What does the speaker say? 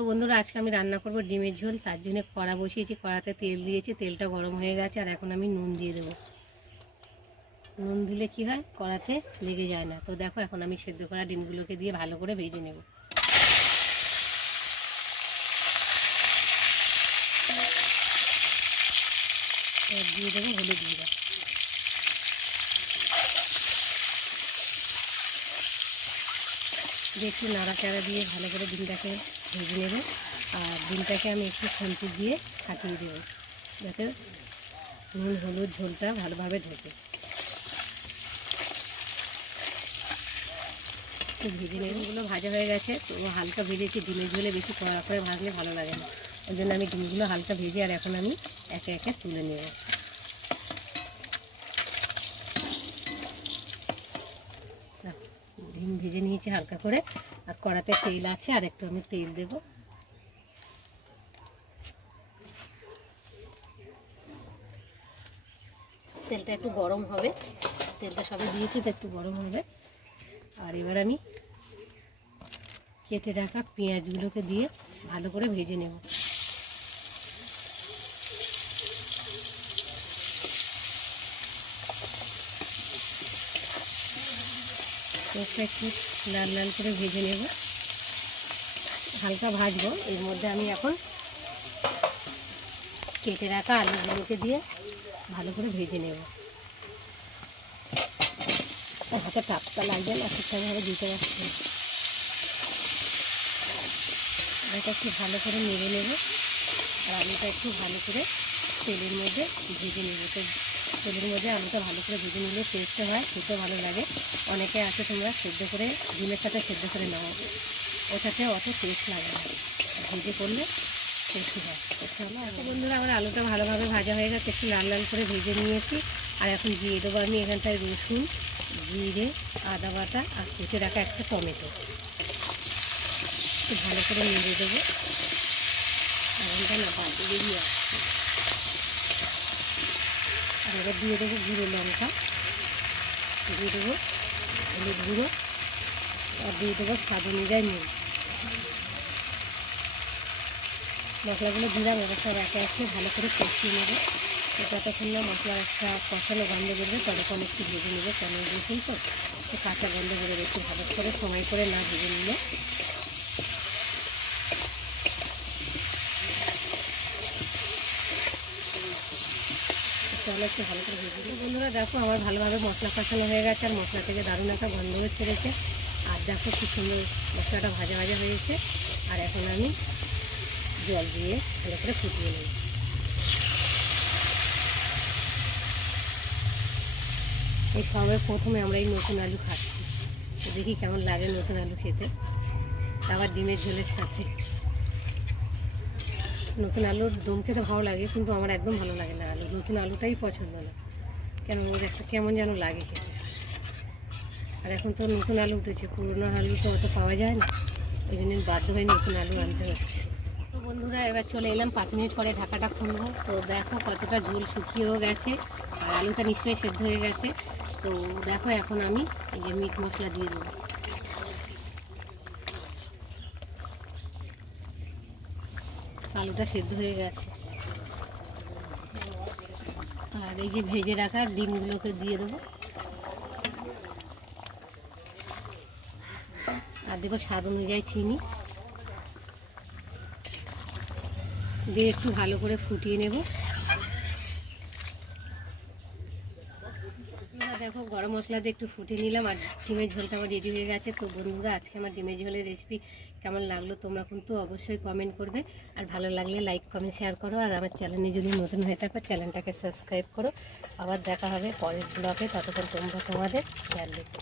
তো বন্ধুরা, আজকে আমি রান্না করব ডিমের ঝোল। তার জন্য কড়া বসিয়েছি, কড়াতে তেল দিয়েছি। তেলটা গরম হয়ে গেছে আর এখন আমি নুন দিয়ে দেবো। নুন দিলে কি হয়? কড়াতে লেগে যায় না। তো দেখো, এখন আমি সেদ্ধ করা ডিমগুলোকে দিয়ে ভালো করে ভেজে নেব। দিয়ে দেবো হলুদ দিয়ে একটু নাড়াচাড়া দিয়ে ভালো করে ডিমটাকে ভেজে নেব আর ডিমটাকে আমি একটু খুন্তি দিয়ে কাটিয়ে দেবো, যাতে নুন, হলুদ, ঝোলটা ভালোভাবে ঢোকে। একটু ভেজে নেব এগুলো ভাজা হয়ে গেছে, তো হালকা ভেজেছি। ডিমের ঝোলে বেশি কড়া করে ভাজলে ভালো লাগে না। ওই জন্য আমি ডিমগুলো হালকা ভেজে আর এখন আমি একে একে তুলে নেব। ডিম ভেজে নিয়েছি হালকা করে। আর কড়াতে তেল আছে, আর একটু আমি তেল দেব। তেলটা একটু গরম হবে। তেলটা সবে দিয়েছি, তো একটু গরম হবে। আর এবার আমি কেটে রাখা পেঁয়াজগুলোকে দিয়ে ভালো করে ভেজে নেব। পেঁয়াজটা একটু লাল লাল করে ভেজে নেব। হালকা ভাজবো। এর মধ্যে আমি এখন কেটে রাখা আলুগুলোকে দিয়ে ভালো করে ভেজে নেব। হাতে টাপটা লাগবে না ঠিকঠাকভাবে দিতে পারছি এটা একটু ভালো করে নেড়ে নেব। আর আলুটা একটু ভালো করে তেলের মধ্যে ভেজে নেব। তো তেলের মধ্যে আলুটা ভালো করে ভেজে নিলে টেস্টে হয়, খেতে ভালো লাগে। অনেকে আছে তোমরা সেদ্ধ করে, ডিমের সাথে সেদ্ধ করে নাও। ওটাতে অত টেস্ট লাগে না। ভেজে করলে টেস্টি হয়। এখন বন্ধুরা, আমার আলুটা ভালোভাবে ভাজা হয়ে গেছে। একটু লাল লাল করে ভেজে নিয়েছি। আর এখন দিয়ে দেবো আমি এখানটায় রসুন, জিরে, আদা বাটা আর কুচে রাখা একটা টমেটো। একটু ভালো করে নেড়ে দেবো। আলুটা না বাটি বেরিয়ে আসছে। আর এবার দিয়ে দেবো গুঁড়ো লঙ্কা, দিয়ে দেবো হলুদ গুঁড়ো, আর দিয়ে দেবো স্বাদ অনুযায়ী নুন। মশলাগুলো দিলাম এবার সব একে একে ভালো করে কষিয়ে নেব। যতক্ষণ না মশলার একটা কষানো গন্ধ বেরোবে, ততক্ষণ একটু ভেজে নেবে। কেন দিয়েছেন তো? তো কাঁচা গন্ধ বেরোবে, একটু ভালো করে সময় করে না ভেজে নিলে। তাহলে একটু ভালো করে ভেজে দিই বন্ধুরা, দেখো আমার ভালোভাবে মশলা কষানো হয়ে গেছে আর মশলা থেকে দারুণ একটা গন্ধ ছেড়েছে আর দেখো খুব সুন্দর মশলাটা ভাজা ভাজা হয়েছে আর এখন আমি জল দিয়ে ভালো করে ফুটিয়ে নেব। এই সবে প্রথমে আমরা এই নতুন আলু খাচ্ছি। দেখি কেমন লাগে নতুন আলু খেতে। আবার ডিমের ঝোলের সাথে। নতুন আলুর দম খেতে ভালো লাগে, কিন্তু আমার একদম ভালো লাগে না আলু। নতুন আলুটাই পছন্দ না। কেন, ওর একটা কেমন যেন লাগে খেতে। আর এখন তো নতুন আলু উঠেছে, পুরোনো আলু তো অত পাওয়া যায় না। ওই জন্য বাধ্য হয়ে নতুন আলু আনতে হচ্ছে। তো বন্ধুরা, এবার চলে এলাম পাঁচ মিনিট পরে ঢাকাটা খুলবো। তো দেখো কতটা ঝোল শুকিয়েও গেছে, আর আলুটা নিশ্চয়ই সেদ্ধ হয়ে গেছে। তো দেখো এখন আমি এই যে মিট মশলা দিয়ে দেবো। আলুটা সেদ্ধ হয়ে গেছে। আর এই যে ভেজে রাখা ডিমগুলোকে দিয়ে দেবো। আর দেবো স্বাদ অনুযায়ী চিনি। দিয়ে একটু ভালো করে ফুটিয়ে নেব। দেখো, গরম মশলা দিয়ে একটু ফুটে নিলাম আর ডিমের ঝোলটা আমার রেডি হয়ে গেছে। তো বন্ধুরা, আজকে আমার ডিমের ঝোলের রেসিপি কেমন লাগল তোমরা কিন্তু অবশ্যই কমেন্ট করবে। আর ভালো লাগলে লাইক কমেন্ট শেয়ার করো। আর আমার চ্যানেলে যদি নতুন হয়ে থাকো চ্যানেলটাকে সাবস্ক্রাইব করো। আবার দেখা হবে পরের ব্লগে ততক্ষণ তোমরা তোমাদের খেয়াল রেখো।